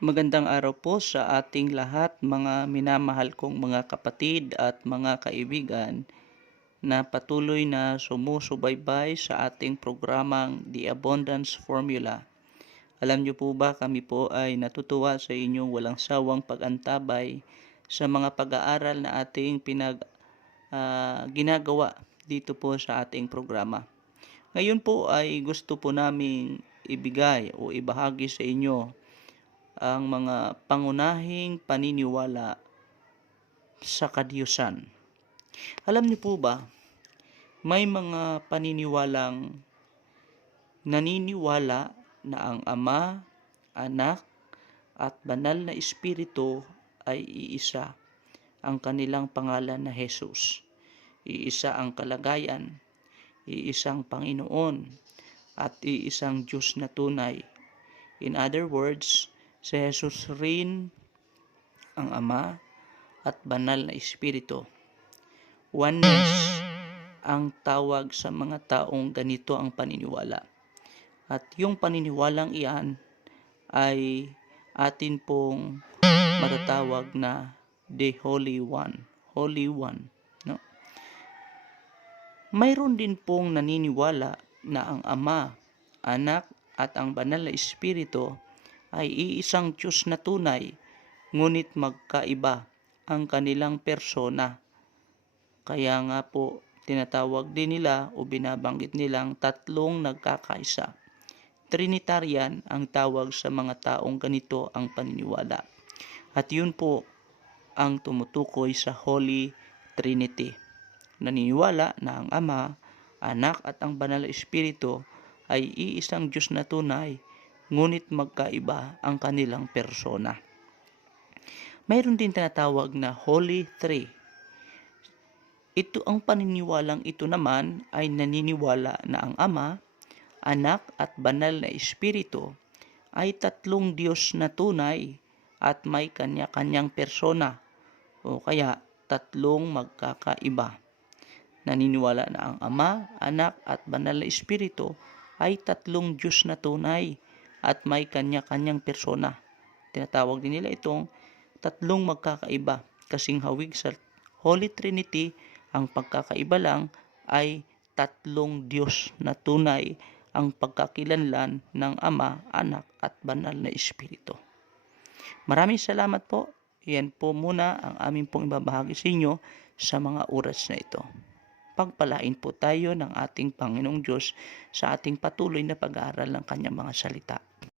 Magandang araw po sa ating lahat, mga minamahal kong mga kapatid at mga kaibigan na patuloy na sumusubaybay sa ating programang The Abundance Formula. Alam niyo po ba, kami po ay natutuwa sa inyong walang sawang pag-antabay sa mga pag-aaral na ating ginagawa dito po sa ating programa. Ngayon po ay gusto po naming ibigay o ibahagi sa inyo ang mga pangunahing paniniwala sa kadiyusan. Alam niyo po ba, may mga paniniwalang naniniwala na ang Ama, Anak, at Banal na Espiritu ay iisa. Ang kanilang pangalan na Jesus. Iisa ang kalagayan, iisang Panginoon, at iisang Diyos na tunay. In other words, si Jesus rin ang Ama at Banal na Espiritu. Oneness ang tawag sa mga taong ganito ang paniniwala. At yung paniniwalang iyan ay atin pong matatawag na the Holy One. Holy One. No? Mayroon din pong naniniwala na ang Ama, Anak, at ang Banal na Espiritu ay iisang Diyos na tunay, ngunit magkaiba ang kanilang persona. Kaya nga po, tinatawag din nila o binabanggit nilang tatlong nagkakaisa. Trinitarian ang tawag sa mga taong ganito ang paniniwala. At yun po ang tumutukoy sa Holy Trinity. Naniniwala na ang Ama, Anak at ang Banal na Espiritu ay iisang Diyos na tunay, ngunit magkaiba ang kanilang persona. Mayroon din tinatawag na Holy Three. Ito ang paniniwalang ito naman ay naniniwala na ang Ama, Anak at Banal na Espiritu ay tatlong Diyos na tunay at may kanya-kanyang persona o kaya tatlong magkakaiba. Naniniwala na ang Ama, Anak at Banal na Espiritu ay tatlong Diyos na tunay at may kanya-kanyang persona. Tinatawag din nila itong tatlong magkakaiba, kasing hawig sa Holy Trinity, ang pagkakaiba lang ay tatlong Diyos na tunay ang pagkakilanlan ng Ama, Anak at Banal na Espiritu. Maraming salamat po. Yan po muna ang aming pong ibabahagi sa inyo sa mga oras na ito. Pagpalain po tayo ng ating Panginoong Diyos sa ating patuloy na pag-aaral ng Kanyang mga salita.